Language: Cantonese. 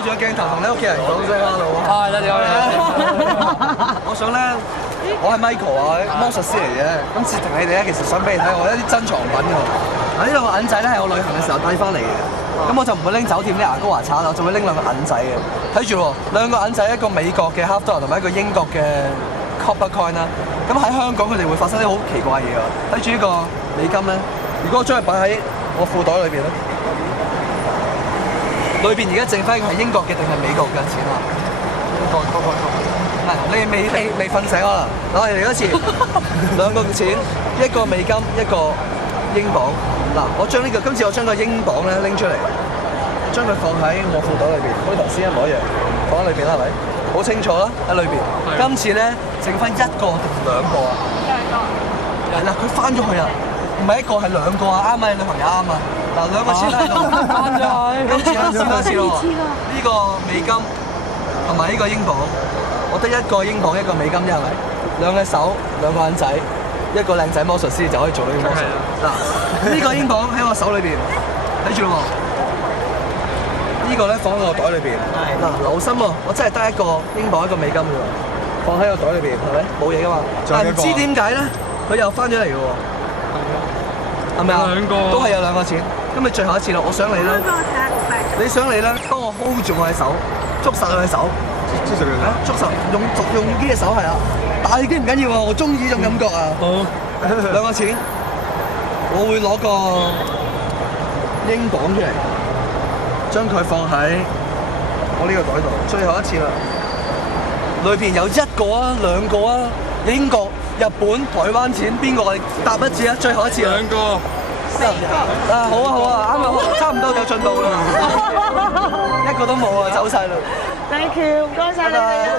對住個鏡頭同你屋企人講聲 hello 啊！係啦，你好。我想咧，我係 Michael 啊，魔術師嚟嘅。今次同你哋咧，其實想俾你睇我一啲珍藏品㗎。嗱，呢兩個銀仔咧係我旅行嘅時候帶翻嚟嘅。咁我就唔會拎酒店啲牙膏牙刷啦，我就會拎兩個銀仔嘅。睇住喎，兩個銀仔，一個美國嘅 half dollar 同埋一個英國嘅 copper coin 啦。咁喺香港佢哋會發生啲好奇怪嘅嘢喎。睇住呢個美金咧，如果我將佢擺喺我褲袋裏邊咧，裏邊而家剩翻係英國嘅定係美國嘅錢啊？英國係你未瞓醒啊？嗱，我哋嚟多次，兩個錢，一個美金，一個英鎊。嗱，今次我將個英鎊咧拎出嚟，將佢放喺我褲袋裏邊，好似頭先一模一樣，放喺裏邊啦，係咪？好清楚啦，喺裏邊。今次咧剩翻一個定兩個啊？兩個。係啦，佢翻咗去啦，唔係一個係兩個啊，啱啊，女朋友啱啊。嗱，兩個錢喺度，翻咗去。今次試多次咯，呢個美金同埋呢個英鎊，我得一個英鎊一個美金啫，係咪？兩隻手，兩個銀仔。一個靚仔魔術師就可以做呢啲魔術。嗱，呢個英鎊喺我手裏邊，睇住咯喎。呢個咧放喺我袋裏邊。嗱，留心喎，我真係得一個英鎊一個美金嘅喎，放喺我袋裏邊，係咪？冇嘢噶嘛。但係唔知點解咧，佢又翻咗嚟嘅喎。係咪啊？兩個。都係有兩個錢。今日最後一次啦，我想你啦。你想你啦，幫我 hold 住我隻手，捉實我隻手。捉實，用呢隻手係啦。大啲唔緊要啊，我中意呢種感覺啊。好，兩個錢，我會攞個英鎊出嚟，將佢放喺我呢個袋度。最後一次啦，裏邊有一個啊，兩個啊，英國、日本、台灣錢，邊個係答一次啊？最後一次啊。兩個。啊，好啊好啊，啱啊，差唔多有進步啦。一個都冇啊，走晒啦。Thank you，唔該曬你哋。